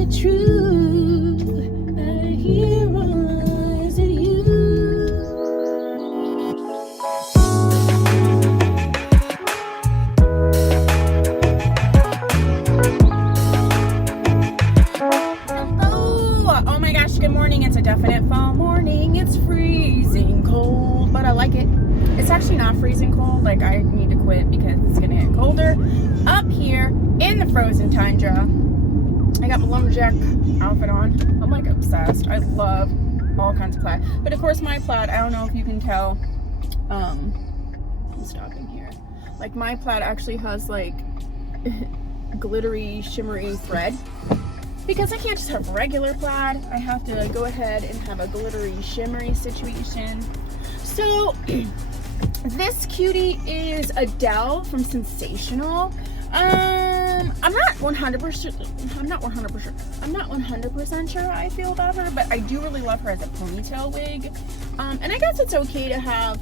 the truth. I hear lies in you. Hello! Oh my gosh, good morning. It's a definite fall morning. It's freezing cold, but I like it. It's actually not freezing cold. Like, I need to quit because it's gonna get colder up here in the frozen tundra. I got my lumberjack outfit on. I'm like obsessed. I love all kinds of plaid. But of course my plaid, I don't know if you can tell. I'm stopping here. Like, my plaid actually has like glittery, shimmery thread. Because I can't just have regular plaid. I have to go ahead and have a glittery, shimmery situation. So this cutie is Adele from Sensational. I'm not 100% sure how I feel about her, but I do really love her as a ponytail wig. And I guess it's okay to have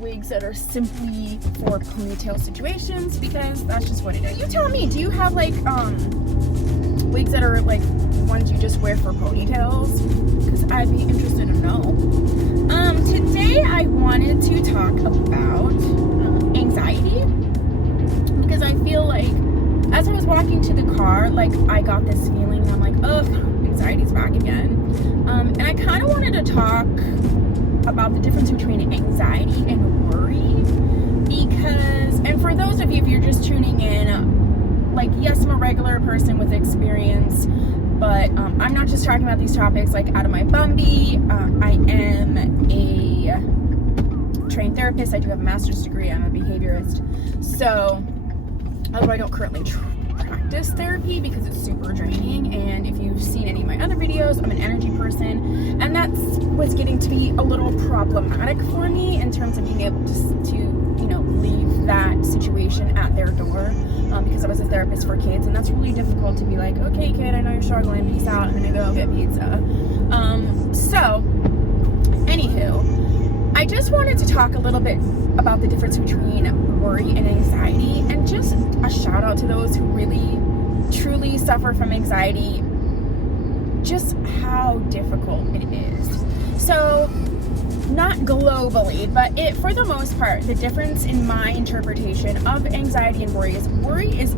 wigs that are simply for ponytail situations, because that's just what it is. You tell me, do you have like wigs that are like ones you just wear for ponytails? Because I'd be interested to know. Today I wanted to talk about anxiety, because I feel like as I was walking to the car, like, I got this feeling, and I'm like, ugh, anxiety's back again. And I kind of wanted to talk about the difference between anxiety and worry, because, and for those of you, if you're just tuning in, like, yes, I'm a regular person with experience, but I'm not just talking about these topics like out of my bumby. I am a trained therapist. I do have a master's degree. I'm a behaviorist. So, although I don't currently practice therapy because it's super draining, and if you've seen any of my other videos, I'm an energy person, and that's what's getting to be a little problematic for me in terms of being able to you know, leave that situation at their door, because I was a therapist for kids, and that's really difficult to be like, okay kid, I know you're struggling, peace out, I'm gonna go get pizza. So anywho, I just wanted to talk a little bit about the difference between worry and anxiety, and just a shout out to those who really truly suffer from anxiety, just how difficult it is. So, not globally, but for the most part, the difference in my interpretation of anxiety and worry is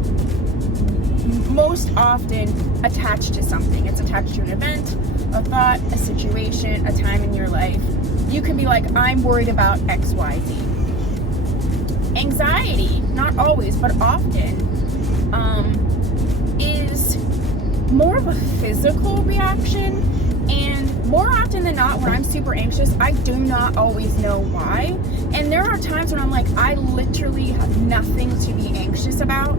most often attached to something. It's attached to an event, a thought, a situation, a time in your life. You can be like, I'm worried about XYZ. Anxiety, not always, but often, is more of a physical reaction, and more often than not, when I'm super anxious, I do not always know why. And there are times when I'm like, I literally have nothing to be anxious about,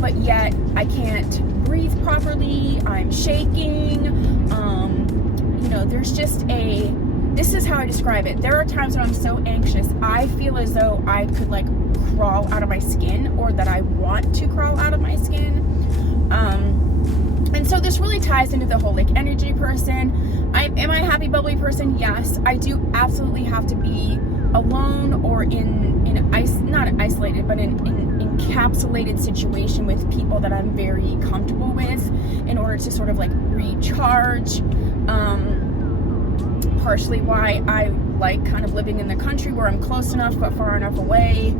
but yet I can't breathe properly, I'm shaking, you know, there's just this is how I describe it. There are times when I'm so anxious, I feel as though I could like crawl out of my skin, or that I want to crawl out of my skin. And so this really ties into the whole like energy person. Am I a happy bubbly person? Yes. I do absolutely have to be alone or not isolated, but in encapsulated situation with people that I'm very comfortable with, in order to sort of like recharge. Partially why I like kind of living in the country, where I'm close enough but far enough away.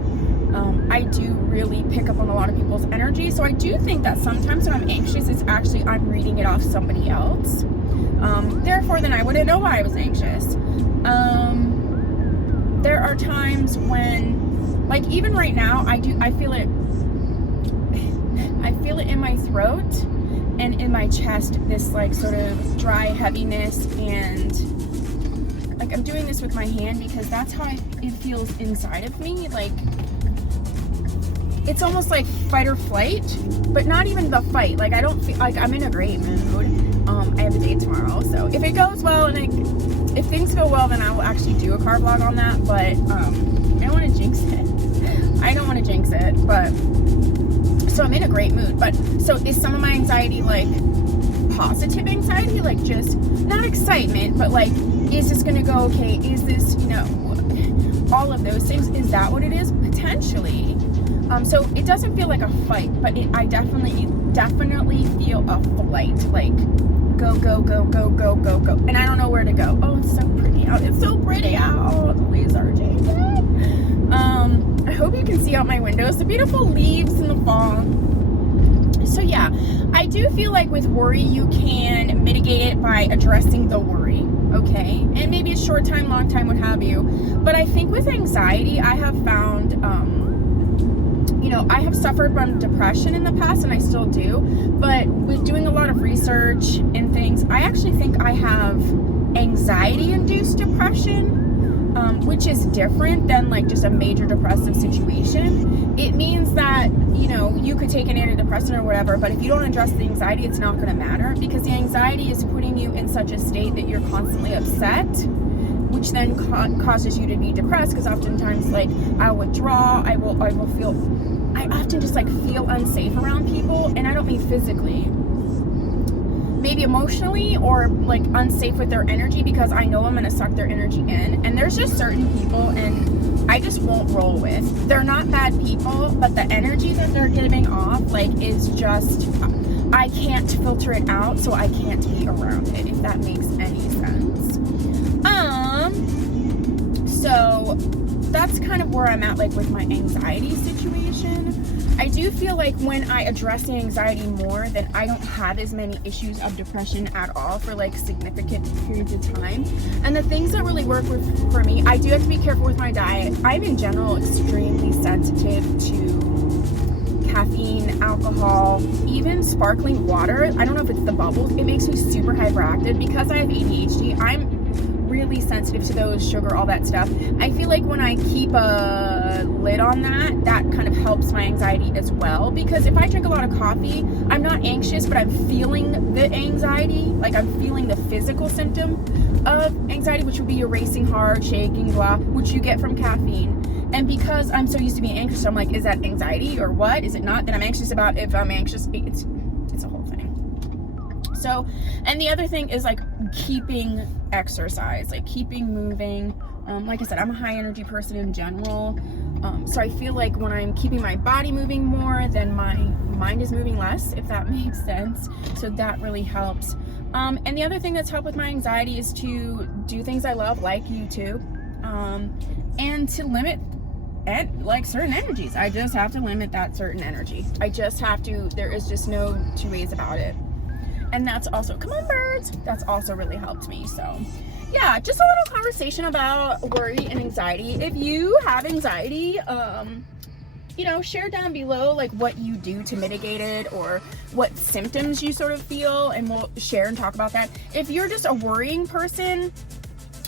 I do really pick up on a lot of people's energy, so I do think that sometimes when I'm anxious, it's actually I'm reading it off somebody else. Therefore, then I wouldn't know why I was anxious. There are times when, like even right now, I feel it. I feel it in my throat and in my chest. This like sort of dry heaviness, and like I'm doing this with my hand because that's how it feels inside of me. Like, it's almost like fight or flight, but not even the fight. Like, I don't feel like I'm in a great mood. I have a date tomorrow, so if it goes well, and if things go well, then I will actually do a car vlog on that. But I don't want to jinx it. I don't want to jinx it, but so I'm in a great mood. But so is some of my anxiety like positive anxiety, like just not excitement, but like, is this gonna go okay? Is this, you know, all of those things? Is that what it is? Potentially. So it doesn't feel like a fight, but I definitely feel a light, like go, go, go, go, go, go, go. And I don't know where to go. Oh, it's so pretty out. It's so pretty out. The leaves are changing. I hope you can see out my windows the beautiful leaves in the fall. So yeah, I do feel like with worry, you can mitigate it by addressing the worry, okay? And maybe a short time, long time, what have you. But I think with anxiety, I have found, you know, I have suffered from depression in the past, and I still do. But with doing a lot of research and things, I actually think I have anxiety-induced depression. Which is different than like just a major depressive situation. It means that, you know, you could take an antidepressant or whatever, but if you don't address the anxiety, it's not going to matter, because the anxiety is putting you in such a state that you're constantly upset, which then causes you to be depressed, because oftentimes, like, I'll withdraw, I often just like feel unsafe around people, and I don't mean physically, maybe emotionally, or like unsafe with their energy, because I know I'm going to suck their energy in. And there's just certain people and I just won't roll with. They're not bad people, but the energy that they're giving off, like, is just, I can't filter it out, so I can't be around it, if that makes any sense. So that's kind of where I'm at, like, with my anxiety situation. I do feel like when I address the anxiety more, then I don't have as many issues of depression at all for like significant periods of time. And the things that really work for me, I do have to be careful with my diet. I'm in general extremely sensitive to caffeine, alcohol, even sparkling water. I don't know if it's the bubbles. It makes me super hyperactive. Because I have ADHD, I'm really sensitive to those, sugar, all that stuff. I feel like when I keep a lid on that kind of helps my anxiety as well, because if I drink a lot of coffee, I'm not anxious, but I'm feeling the anxiety, like I'm feeling the physical symptom of anxiety, which would be your racing heart, shaking, blah, which you get from caffeine. And because I'm so used to being anxious, I'm like, is that anxiety or what? Is it not that I'm anxious about? If I'm anxious, it's a whole thing. So, and the other thing is like keeping exercise, like keeping moving. Like I said, I'm a high energy person in general. So I feel like when I'm keeping my body moving more, then my mind is moving less, if that makes sense. So that really helps. And the other thing that's helped with my anxiety is to do things I love, like YouTube, and to limit like certain energies. I just have to limit that certain energy. I just have to. There is just no two ways about it. And that's also, come on birds, that's also really helped me. So yeah, just a little conversation about worry and anxiety. If you have anxiety, you know, share down below like what you do to mitigate it, or what symptoms you sort of feel, and we'll share and talk about that. If you're just a worrying person,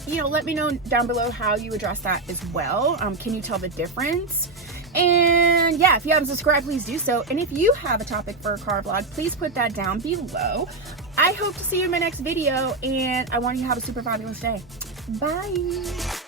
you know, let me know down below how you address that as well. Can you tell the difference? And yeah, if you haven't subscribed, please do so. And if you have a topic for a car vlog, please put that down below. I hope to see you in my next video, and I want you to have a super fabulous day. Bye.